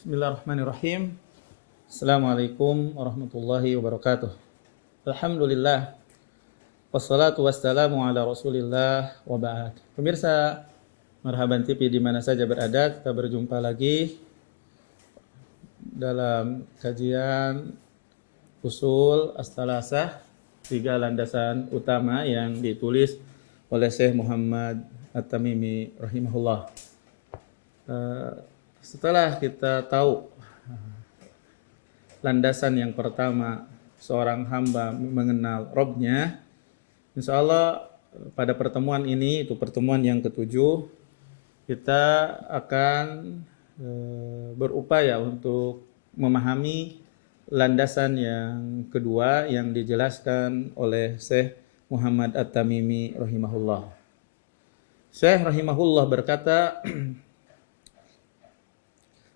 Bismillahirrahmanirrahim. Assalamualaikum warahmatullahi wabarakatuh. Alhamdulillah. Wassalatu wassalamu ala Rasulillah wa ba'd. Pemirsa Marhaban TV di mana saja berada, kita berjumpa lagi dalam kajian usul as-salasah, 3 landasan utama yang ditulis oleh Syekh Muhammad At-Tamimi rahimahullah. Setelah kita tahu landasan yang pertama, seorang hamba mengenal Robnya, insya Allah pada pertemuan ini, itu pertemuan yang ke-7, kita akan berupaya untuk memahami landasan yang kedua yang dijelaskan oleh Syekh Muhammad At-Tamimi rahimahullah. Syekh rahimahullah berkata,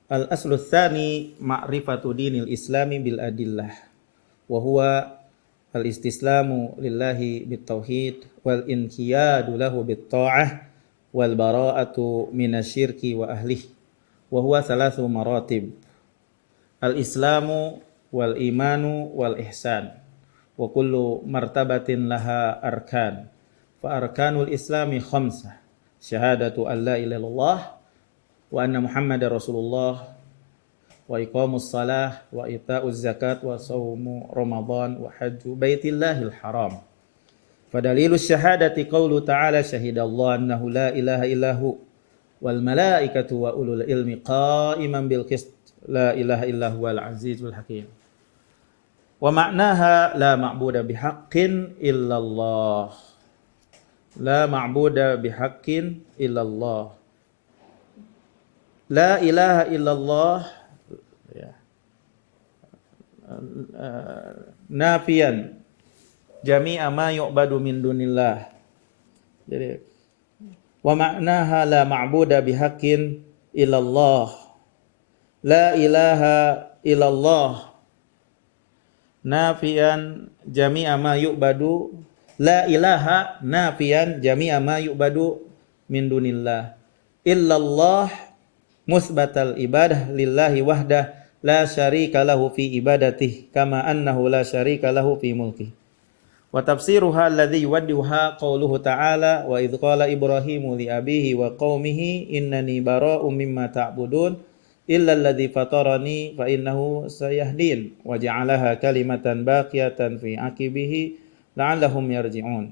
Al-aslu tsani ma'rifatu dinil islami bil adillah wa huwa al-istislamu lillahi bit tauhid wal inqiyadu lahu bit ta'ah wal bara'atu minasyirki wa ahlihi wa huwa thalathu maratib al-islamu wal imanu wal ihsan wa kullu martabatin laha arkan fa arkanul islami khamsah syahadatu an la ilaha illallah wa anna Muhammadar Rasulullah wa iqamus salah wa ita'uz zakat wa shaumu Ramadan wa hajju baitillahil haram. Fadalilus syahadati qaulu ta'ala syahidallahu annahu la ilaha illahu wal malaikatu wa ulul ilmi qa'iman bil qist la ilaha illahu wal azizul hakim. Wa ma'naha la ma'buda bihaqqin illallah. La ma'buda bihaqqin illallah. La ilaha illallah ya. Nafian jami'a ma yu'badu min dunillah. Jadi wa ma'naha la ma'buda bihaqqin illallah. La ilaha illallah. Nafian jami'a ma yu'badu. La ilaha nafian jami'a ma yu'badu min dunillah. Illallah musbatal ibadah lillahi wahdah la syarika lahu fi ibadatih kama annahu la syarika lahu fi mulkih. Wa tafsiruha alladhi yuwaddihuha qawluhu ta'ala wa idh qala Ibrahimu li abihi wa qaumihi innani bara'um mimma ta'budun illa alladhi fatarani fa innahu sayahdin wa ja'alaha kalimatan baqiyatan fi aqibihi la'allahum yarji'un.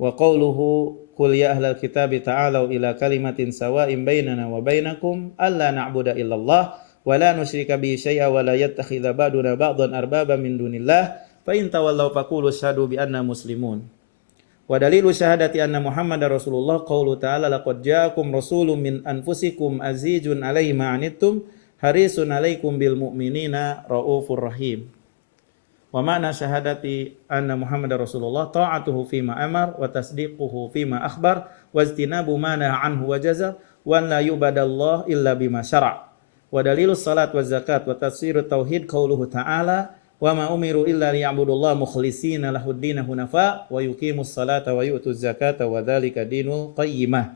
Wa qawluhu qul ya ahlal kitabi ta'alau ila kalimatin sawa'in bainana wa bainakum alla na'budu illallah wa la nusyrika bihi syai'a wa la yattakhidha ba'duna ba'dan arbaba min dunillah fa in tawallaw faqulu asyhadu bi anna muslimun. Wa dalilu syahadati anna Muhammadar Rasulullah qaulu ta'ala laqad ja'akum rasulun min anfusikum azizun 'alaihi ma 'anittum harisun 'alaikum bil mu'minina raufur rahim. Wa ma'na syahadati anna Muhammadar Rasulullah ta'atuhu fima amar wa tasdiquhu fima akhbar wa istinabu ma nahaa anhu wa jazar wa an la yubadallah illa bima syara'. Wa dalilus salat wa zakat wa tafsirut tauhid qauluhu ta'ala wa ma umiru illa liya'budullaha mukhlishina lahuddin hunafa wa yuqimus salata wa yu'tuz zakata wa dzalika dinul qayyimah.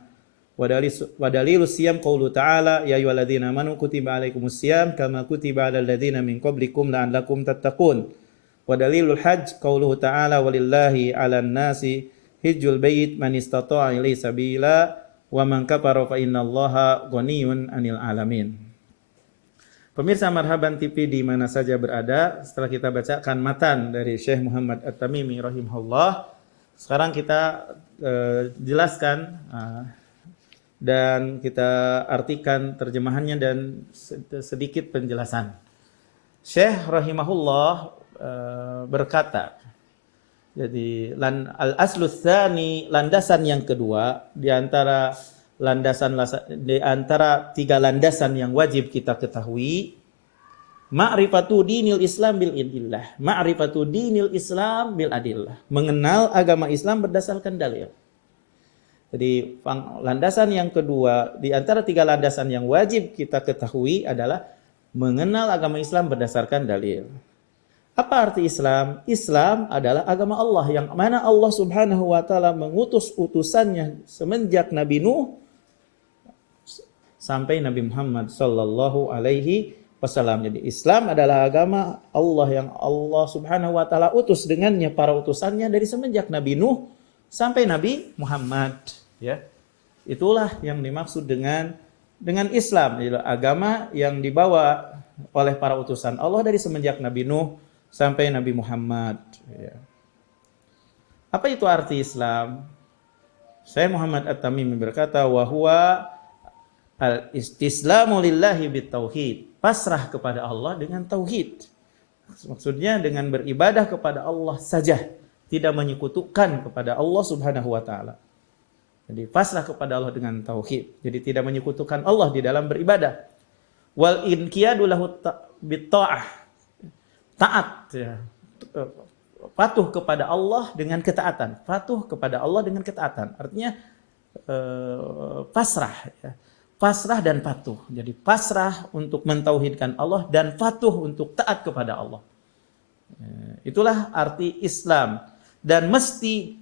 Wa dalilus siyam qauluhu ta'ala ya ayyuhalladzina amanu kutiba alaikumus siyam kama kutiba alal ladzina min qablikum la'allakum tattaqun. Wa dalilul hajj qauluhu ta'ala walillahi 'alan nasi hajjul bait man istata'a ilaihi sabila wa man kafara fa innallaha ghaniyyun 'anil 'alamin. Pemirsa Marhaban TV di mana saja berada, setelah kita bacakan matan dari Syekh Muhammad At-Tamimi rahimahullah, sekarang kita jelaskan dan kita artikan terjemahannya dan sedikit penjelasan. Syekh rahimahullah berkata, jadi al-aslu tsani, landasan yang kedua di antara di antara 3 landasan yang wajib kita ketahui, ma'rifatu dinil Islam bil adillah. Ma'rifatu dinil Islam bil adillah. Mengenal agama Islam berdasarkan dalil. Jadi landasan yang kedua di antara 3 landasan yang wajib kita ketahui adalah mengenal agama Islam berdasarkan dalil. Apa arti Islam? Islam adalah agama Allah yang mana Allah Subhanahu wa taala mengutus utusannya semenjak Nabi Nuh sampai Nabi Muhammad sallallahu alaihi wasallam. Jadi Islam adalah agama Allah yang Allah Subhanahu wa taala utus dengannya para utusannya dari semenjak Nabi Nuh sampai Nabi Muhammad, ya. Itulah yang dimaksud dengan Islam, yaitu agama yang dibawa oleh para utusan Allah dari semenjak Nabi Nuh sampai Nabi Muhammad, ya. Apa itu arti Islam? Saya Muhammad At-Tamimi berkata, wa huwa al-istislamu lillahi bitauhid. Pasrah kepada Allah dengan tauhid. Maksudnya dengan beribadah kepada Allah saja, tidak menyekutukan kepada Allah Subhanahu wa taala. Jadi pasrah kepada Allah dengan tauhid. Jadi tidak menyekutukan Allah di dalam beribadah. Wal inqiyadu lahu bitta'ah. Taat, ya. Patuh kepada Allah dengan ketaatan. Patuh kepada Allah dengan ketaatan. Artinya pasrah, ya. Pasrah dan patuh. Jadi pasrah untuk mentauhidkan Allah dan patuh untuk taat kepada Allah. Itulah arti Islam. Dan mesti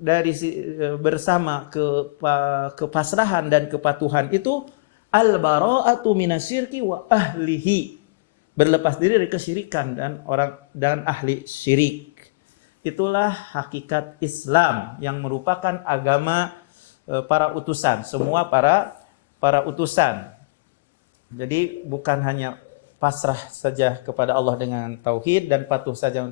dari bersama kepasrahan dan kepatuhan itu al-bara'atu minasyirki wa ahlihi. Berlepas diri dari kesyirikan dan ahli syirik. Itulah hakikat Islam yang merupakan agama para utusan, semua para utusan. Jadi bukan hanya pasrah saja kepada Allah dengan tauhid dan patuh saja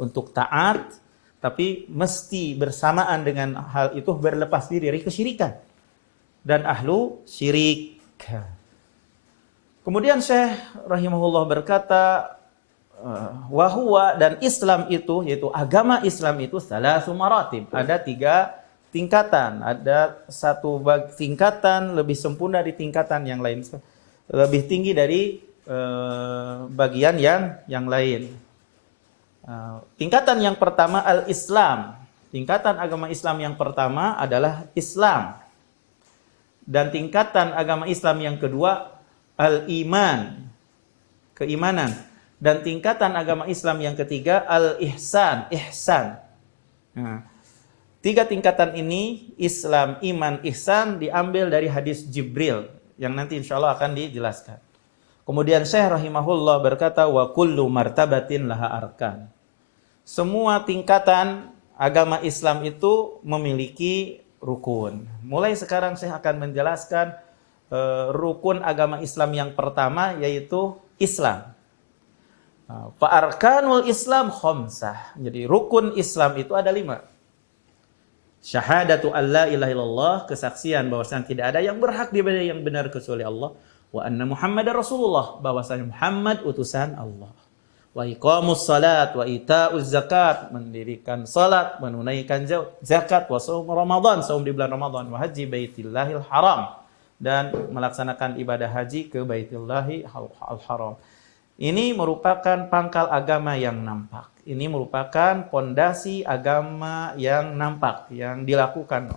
untuk taat, tapi mesti bersamaan dengan hal itu berlepas diri dari kesyirikan dan ahlu syirik. Kemudian Syekh rahimahullah berkata, wahwa dan Islam itu, yaitu agama Islam itu salasu maratib. Ada 3 tingkatan. Ada satu tingkatan lebih sempurna di tingkatan yang lain, lebih tinggi dari bagian yang lain. Tingkatan yang pertama al-Islam. Tingkatan agama Islam yang pertama adalah Islam. Dan tingkatan agama Islam yang kedua al-iman, keimanan. Dan tingkatan agama Islam yang ketiga al-ihsan, ihsan. Nah, 3 tingkatan ini, Islam, iman, ihsan, diambil dari hadis Jibril yang nanti insya Allah akan dijelaskan. Kemudian Syekh rahimahullah berkata, wa kullu martabatin laha arkan. Semua tingkatan agama Islam itu memiliki rukun. Mulai sekarang saya akan menjelaskan rukun agama Islam yang pertama, yaitu Islam. Fa arkanul Islam khamsah. Jadi rukun Islam itu ada 5. Syahadatu alla ilaha illallah, kesaksian bahwasanya tidak ada yang berhak diibadahi yang benar kecuali Allah. Wa anna Muhammadar Rasulullah, bahwasanya Muhammad utusan Allah. Wa iqamus salat wa itauz zakat, mendirikan salat, menunaikan zakat, wa shaum Ramadan, saum di bulan Ramadan, wa haji baitillahil haram, dan melaksanakan ibadah haji ke Baitullahil Haram. Ini merupakan pangkal agama yang nampak. Ini merupakan pondasi agama yang nampak, yang dilakukan,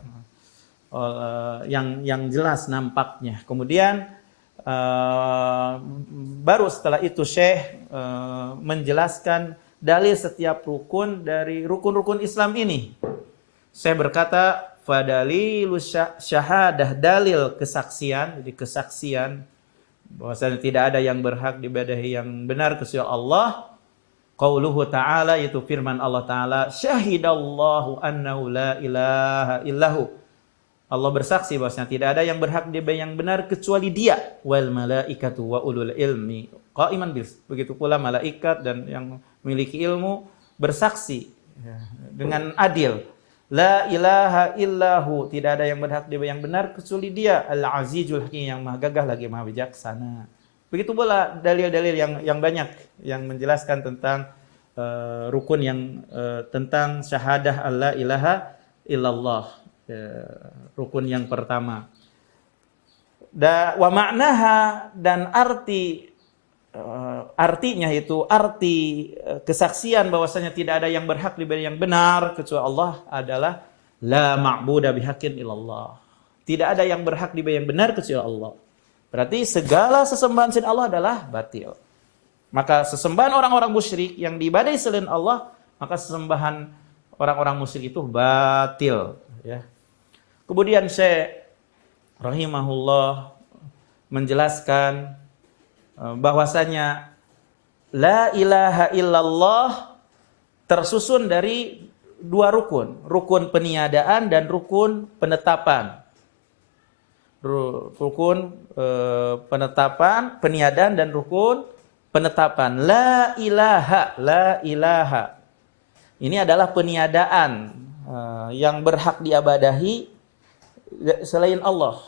yang jelas nampaknya. Kemudian baru setelah itu Syekh menjelaskan dalil setiap rukun dari rukun-rukun Islam ini. Saya berkata, fadalilu syahadah, dalil kesaksian, jadi kesaksian bahwasanya tidak ada yang berhak diibadahi yang benar kecuali Allah. Qauluhu ta'ala, yaitu firman Allah Ta'ala, syahidallahu annahu la ilaha illahu. Allah bersaksi bahwasanya tidak ada yang berhak diibadahi yang benar kecuali Dia. Wal malaikatu wa ulul ilmi qa'iman bil. Begitu pula malaikat dan yang memiliki ilmu bersaksi dengan adil. La ilaha illahu, tidak ada yang berhak diibadahi yang benar kecuali Dia. Al-Azizul Hakim, yang maha gagah lagi maha bijaksana. Begitu pula dalil-dalil yang banyak yang menjelaskan tentang rukun yang tentang syahadah alla ilaha illallah, rukun yang pertama. Wa ma'naha, dan artinya itu arti kesaksian bahwasanya tidak ada yang berhak diibadahi yang benar kecuali Allah adalah la ma'buda bihaqqin illallah. Tidak ada yang berhak diibadahi yang benar kecuali Allah. Berarti segala sesembahan selain Allah adalah batil. Maka sesembahan orang-orang musyrik yang diibadahi selain Allah, maka sesembahan orang-orang musyrik itu batil, ya. Kemudian Syekh rahimahullah menjelaskan bahwasanya la ilaha illallah tersusun dari dua rukun, rukun peniadaan dan rukun penetapan. Rukun penetapan, peniadaan dan rukun penetapan. La ilaha. Ini adalah peniadaan yang berhak diibadahi selain Allah.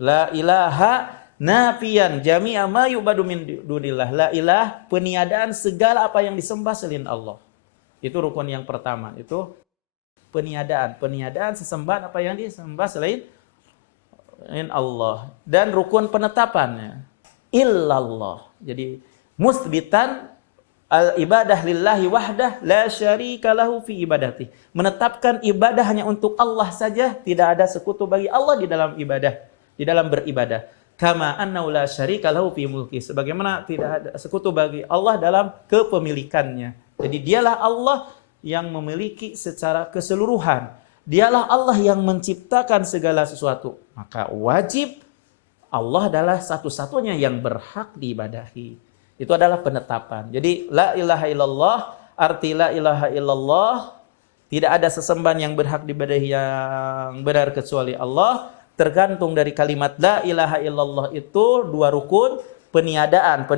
La ilaha nafiyan jami'a ma yu'badu min dunillah. La ilah, peniadaan segala apa yang disembah selain Allah. Itu rukun yang pertama. Itu peniadaan. Peniadaan sesembahan apa yang disembah selain Allah. Dan rukun penetapannya illallah. Jadi musbitan al-ibadah lillahi wahdah la syarika lahu fi ibadati. Menetapkan ibadah hanya untuk Allah saja, tidak ada sekutu bagi Allah di dalam ibadah, di dalam beribadah. Kama annahu la syarika lahu fi mulki. Sebagaimana tidak ada sekutu bagi Allah dalam kepemilikannya. Jadi dialah Allah yang memiliki secara keseluruhan. Dialah Allah yang menciptakan segala sesuatu. Maka wajib Allah adalah satu-satunya yang berhak diibadahi. Itu adalah penetapan. Jadi la ilaha illallah, arti la ilaha illallah, tidak ada sesembahan yang berhak diibadahi yang benar kecuali Allah. Tergantung dari kalimat la ilaha illallah itu dua rukun, peniadaan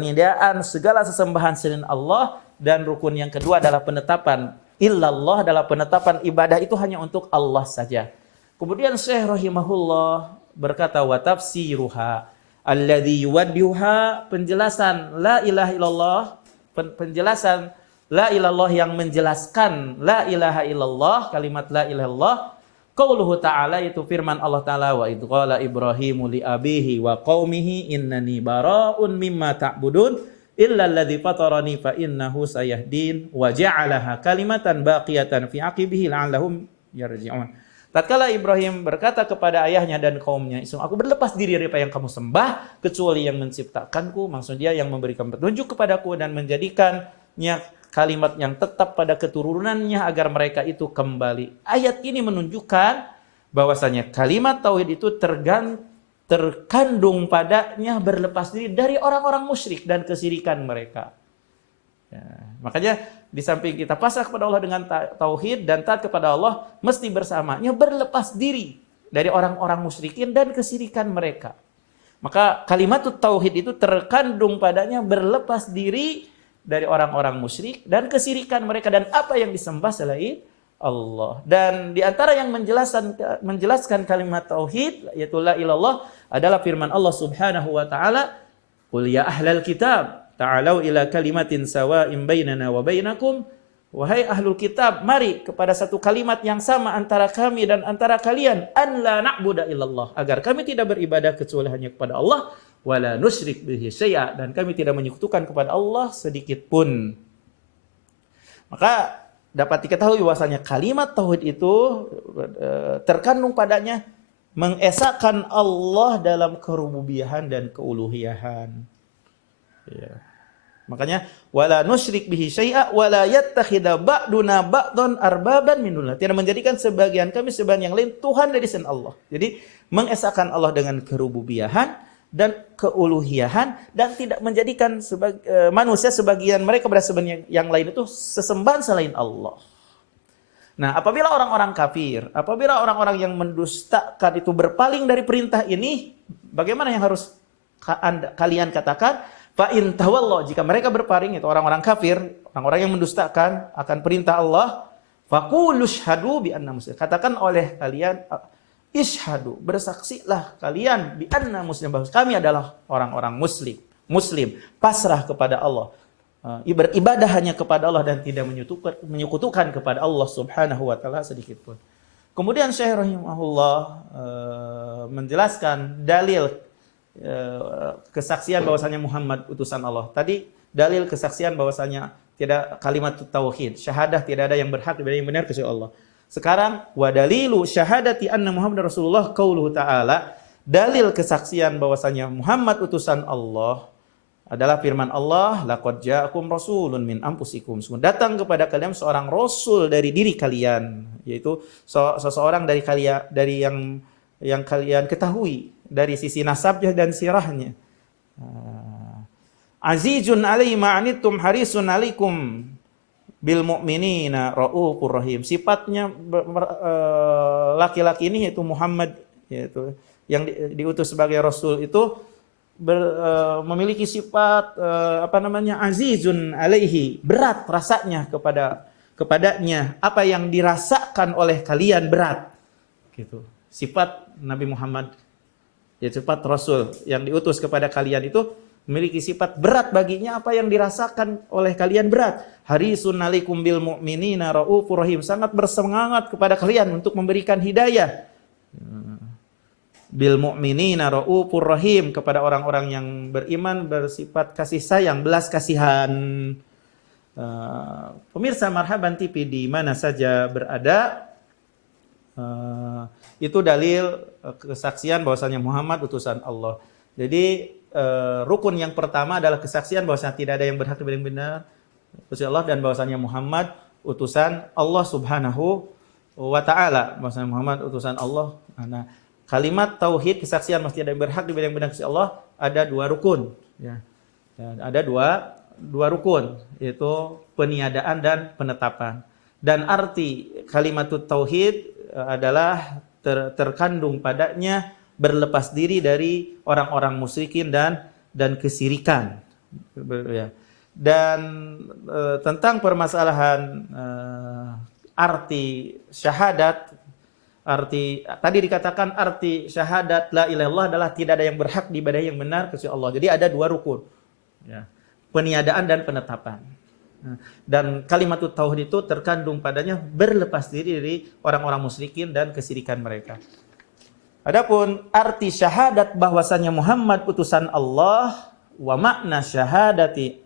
segala sesembahan selain Allah, dan rukun yang kedua adalah penetapan illallah, adalah penetapan ibadah itu hanya untuk Allah saja. Kemudian Syekh rahimahullah berkata wa tafsiruha alladhi yuwaddihuha, penjelasan la ilaha illallah, penjelasan la ilallah yang menjelaskan la ilaha illallah, kalimat la ilaha illallah. Qauluhu ta'ala, itu firman Allah Ta'ala, wa idh qala Ibrahimu li abihi wa qaumihi innani bara'un mimma ta'budun illa alladhi fatarani fa innahu sayahdin wa ja'alaha kalimatan baqiyatan fi aqibihi la'allahum yarji'un. Tatkala Ibrahim berkata kepada ayahnya dan kaumnya, aku berlepas diri dari apa yang kamu sembah kecuali yang menciptakanku, maksudnya yang memberikan petunjuk kepadaku dan menjadikannya kalimat yang tetap pada keturunannya agar mereka itu kembali. Ayat ini menunjukkan bahwasanya kalimat tauhid itu terkandung padanya berlepas diri dari orang-orang musyrik dan kesirikan mereka. Ya, makanya di samping kita pasrah kepada Allah dengan tauhid dan taat kepada Allah, mesti bersamanya berlepas diri dari orang-orang musyrikin dan kesirikan mereka. Maka kalimat tauhid itu terkandung padanya berlepas diri dari orang-orang musyrik dan kesirikan mereka dan apa yang disembah selain Allah. Dan di antara yang menjelaskan kalimat tauhid yaitu la ilallah adalah firman Allah Subhanahu wa taala, "Qul ya ahlal kitab, ta'alau ila kalimatin sawa'in bainana wa bainakum." Wahai ahlul kitab, mari kepada satu kalimat yang sama antara kami dan antara kalian, an la na'budu illallah, agar kami tidak beribadah kecuali hanya kepada Allah, wala nusyrik bihi syai'a, dan kami tidak menyekutukan kepada Allah sedikit pun. Maka dapat diketahui bahwasanya kalimat tauhid itu terkandung padanya mengesahkan Allah dalam kerububiyahan dan keuluhiyahan. Ya. Makanya wala nusyrik bihi syai'a wala yattakhidha ba'duna ba'dhan arbaban min dunillah. Tidak menjadikan sebagian kami sebagian yang lain Tuhan dari selain Allah. Jadi mengesahkan Allah dengan kerububiyahan dan keuluhiyahan dan tidak menjadikan manusia sebagian mereka pada sebagian yang lain itu sesembahan selain Allah. Nah, apabila orang-orang kafir, apabila orang-orang yang mendustakan itu berpaling dari perintah ini, bagaimana yang harus kalian katakan? Fa in tawallahu, jika mereka berpaling, itu orang-orang kafir, orang-orang yang mendustakan akan perintah Allah, faqulu syhadu bi anna muslim. Katakan oleh kalian, ishhadu, bersaksilah kalian bi anna muslim, bahwa kami adalah orang-orang muslim, pasrah kepada Allah. Beribadah hanya kepada Allah dan tidak menyekutukan kepada Allah Subhanahu wa taala sedikit pun. Kemudian Syekh rahimahullah menjelaskan dalil kesaksian bahwasanya Muhammad utusan Allah. Tadi dalil kesaksian bahwasanya tidak kalimat tauhid, syahadah tidak ada yang berhak yang benar kecuali Allah. Sekarang wa dalilu syahadati anna Muhammad Rasulullah qauluhu ta'ala, dalil kesaksian bahwasanya Muhammad utusan Allah adalah firman Allah, laqad ja'akum rasulun min anfusikum. Datang kepada kalian seorang rasul dari diri kalian, yaitu seseorang dari kalian, dari yang kalian ketahui dari sisi nasabnya dan sirahnya. Azizun alaihi ma'anittum harisun alaikum bil mu'minina raufur rahim. Sifatnya laki-laki ini yaitu Muhammad, yaitu yang diutus sebagai rasul itu memiliki sifat azizun alaihi, berat rasanya kepadanya apa yang dirasakan oleh kalian berat. Gitu. Sifat Nabi Muhammad, yaitu sifat rasul yang diutus kepada kalian itu memiliki sifat berat baginya apa yang dirasakan oleh kalian berat. Harisun alaikum bil mu'minina raufur rahim, sangat bersemangat kepada kalian untuk memberikan hidayah. Bil mu'minina raufur rahim, kepada orang-orang yang beriman bersifat kasih sayang, belas kasihan. Pemirsa Marhaban TV di mana saja berada, itu dalil kesaksian bahwasanya Muhammad utusan Allah. Jadi rukun yang pertama adalah kesaksian bahwasanya tidak ada yang berhak dibanding benar kecuali Allah, dan bahwasanya Muhammad utusan Allah Subhanahu wa taala, bahwasanya Muhammad utusan Allah. Nah, kalimat tauhid, kesaksian bahwa tidak ada yang berhak dibanding benar kecuali Allah, ada dua rukun, ya. Dan ada dua rukun, yaitu peniadaan dan penetapan. Dan arti kalimat tauhid adalah terkandung padanya berlepas diri dari orang-orang musyrikin dan kesirikan. Dan tentang permasalahan arti syahadat, tadi dikatakan arti syahadat la ilaha illallah adalah tidak ada yang berhak diibadahi yang benar kecuali Allah. Jadi ada dua rukun, ya, peniadaan dan penetapan. Dan kalimat tauhid itu terkandung padanya berlepas diri dari orang-orang musyrikin dan kesirikan mereka. Adapun arti syahadat bahwasanya Muhammad utusan Allah, wa makna syahadati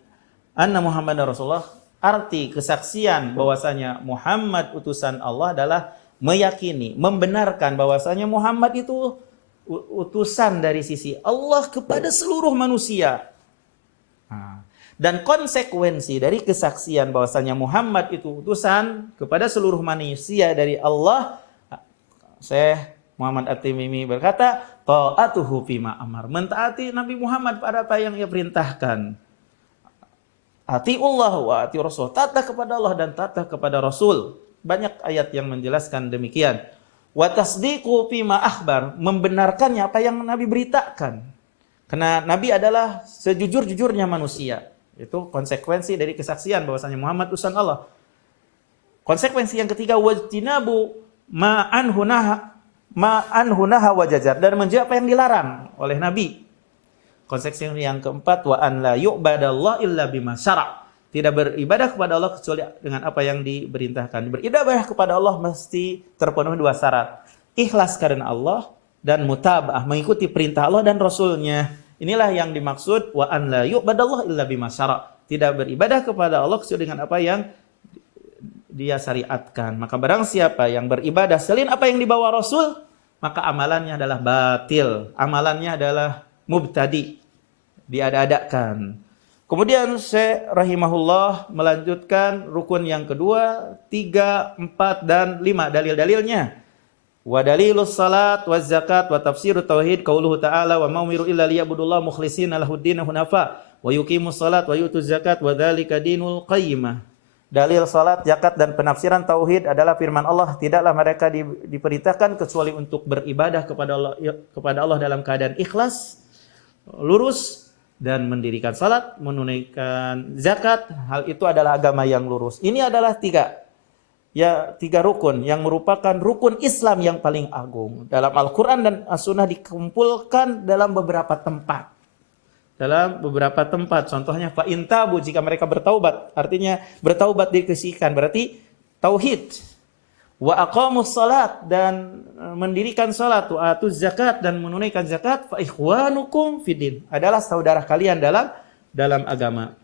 anna Muhammadar Rasulullah, arti kesaksian bahwasanya Muhammad utusan Allah adalah meyakini, membenarkan bahwasanya Muhammad itu utusan dari sisi Allah kepada seluruh manusia. Dan konsekuensi dari kesaksian bahwasanya Muhammad itu utusan kepada seluruh manusia dari Allah, Syekh Muhammad At-Taimimi berkata, ta'atuhu fima amar, mentaati Nabi Muhammad pada apa yang ia perintahkan. Atiullah wa ati Rasul, taat kepada Allah dan taat kepada Rasul. Banyak ayat yang menjelaskan demikian. Wa tasdiqu fima akhbar, membenarkannya apa yang Nabi beritakan. Karena Nabi adalah sejujur-jujurnya manusia. Itu konsekuensi dari kesaksian bahwasanya Muhammad utusan Allah. Konsekuensi yang ketiga, wajtinabu ma'anhu naha wajajar, dan menjauhi apa yang dilarang oleh Nabi. Konsekuensi yang keempat, wa an la yu'badallah illa bima syara', tidak beribadah kepada Allah kecuali dengan apa yang diperintahkan. Beribadah kepada Allah mesti terpenuhi dua syarat, ikhlas karena Allah dan mutaba'ah, mengikuti perintah Allah dan Rasulnya. Inilah yang dimaksud wa an la yu'badallah illa bima syara', tidak beribadah kepada Allah kecuali dengan apa yang dia syariatkan. Maka barang siapa yang beribadah selain apa yang dibawa Rasul, maka amalannya adalah batil, amalannya adalah mubtadi, diada-adakan. Kemudian Syekh rahimahullah melanjutkan rukun yang kedua, 3, 4 dan 5 dalil-dalilnya. Wa dalilus salat wa zakat wa tafsirut tauhid qauluhu ta'ala wa ma umiru illa liya'budullaha mukhlishina lahuddin hunafa wa yuqimus salat wa yutuz zakat wa dzalika dinul qayyimah. Dalil salat, zakat dan penafsiran tauhid adalah firman Allah, tidaklah mereka diperintahkan kecuali untuk beribadah kepada Allah dalam keadaan ikhlas, lurus, dan mendirikan salat, menunaikan zakat. Hal itu adalah agama yang lurus. Ini adalah tiga rukun yang merupakan rukun Islam yang paling agung. Dalam Al-Quran dan As-Sunnah dikumpulkan dalam beberapa tempat. Contohnya fa in tabu, jika mereka bertaubat, artinya bertaubat dari kesirikan, berarti tauhid. Wa aqamus salat, dan mendirikan salat, wa atuz zakat, dan menunaikan zakat, fa ikhwanukum fiddin, adalah saudara kalian dalam agama.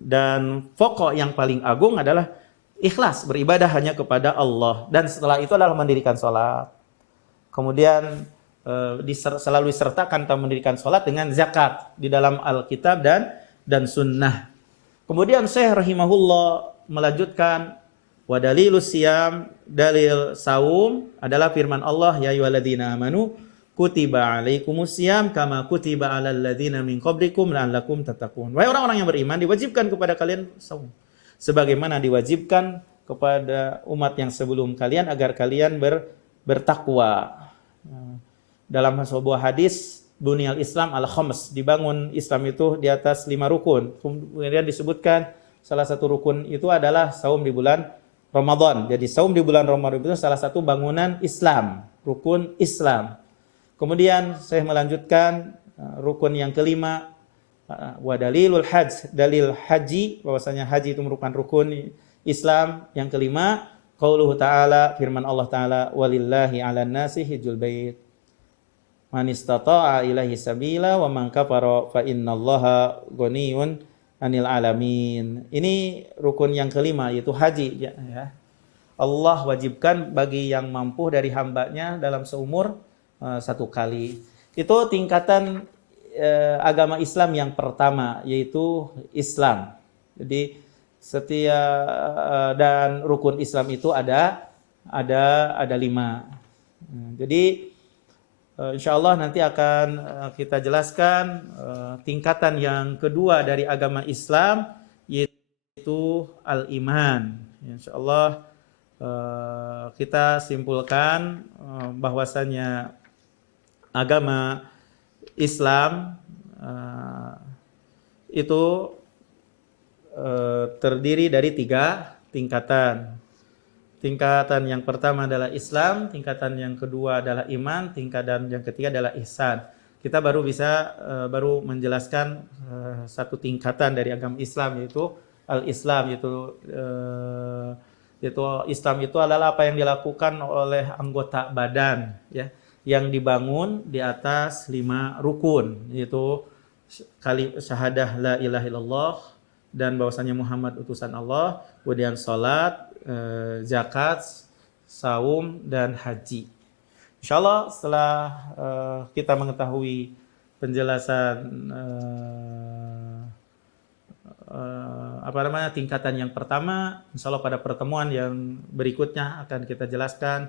Dan pokok yang paling agung adalah ikhlas, beribadah hanya kepada Allah, dan setelah itu adalah mendirikan salat. Kemudian selalu disertakan atau mendirikan salat dengan zakat di dalam Alkitab dan Sunnah. Kemudian Syekh rahimahullah melanjutkan, wa dalilus siyam, dalil saum adalah firman Allah, ya ayyuhalladzina amanu kutiba alaikumusiyam kama kutiba alal ladzina min qablikum la'allakum tattaqun. Wahai orang-orang yang beriman, diwajibkan kepada kalian saum sebagaimana diwajibkan kepada umat yang sebelum kalian agar kalian bertakwa. Dalam sebuah hadis, bunyal Islam ala khams, dibangun Islam itu di atas 5 rukun. Kemudian disebutkan salah satu rukun itu adalah saum di bulan Ramadan. Jadi saum di bulan Ramadan itu salah satu bangunan Islam, rukun Islam. Kemudian saya melanjutkan rukun yang kelima, wa dalilul hajj, dalil haji, bahwasanya haji itu merupakan rukun Islam. Yang kelima, qauluhu ta'ala, firman Allah Ta'ala, walillahi 'alan nasi hijjul bait man istata'a ilaihi sabila wa man kafara fa innallaha ghaniyun 'anil alamin. Ini rukun yang kelima, yaitu haji, ya. Allah wajibkan bagi yang mampu dari hambanya dalam seumur satu kali. Itu tingkatan agama Islam yang pertama, yaitu Islam. Jadi dan rukun Islam itu ada 5. Jadi insya Allah nanti akan kita jelaskan tingkatan yang kedua dari agama Islam, yaitu al-iman. Insya Allah kita simpulkan bahwasanya agama Islam itu terdiri dari 3 tingkatan. Tingkatan yang pertama adalah Islam, tingkatan yang kedua adalah iman, tingkatan yang ketiga adalah ihsan. Kita baru menjelaskan satu tingkatan dari agama Islam, yaitu al-Islam, yaitu Islam itu adalah apa yang dilakukan oleh anggota badan, ya, yang dibangun di atas 5 rukun, yaitu syahadah la ilaha illallah dan bahwasanya Muhammad utusan Allah, kemudian salat, zakat, saum, dan haji. Insyaallah setelah kita mengetahui penjelasan tingkatan yang pertama, insyaallah pada pertemuan yang berikutnya akan kita jelaskan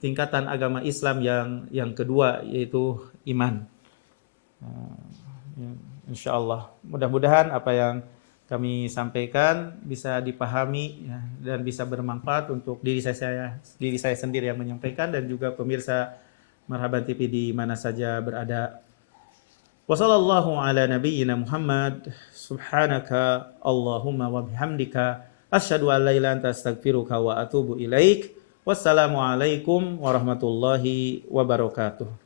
tingkatan agama Islam yang kedua, yaitu iman. Insyaallah mudah-mudahan apa yang kami sampaikan bisa dipahami, ya, dan bisa bermanfaat untuk diri saya sendiri yang menyampaikan dan juga pemirsa Marhaban TV di mana saja berada. Wassallallahu ala nabiyyina Muhammad, subhanaka Allahumma wa bihamdika asyhadu an la ilaha illa anta astaghfiruka wa atubu ilaik. Wassalamualaikum warahmatullahi wabarakatuh.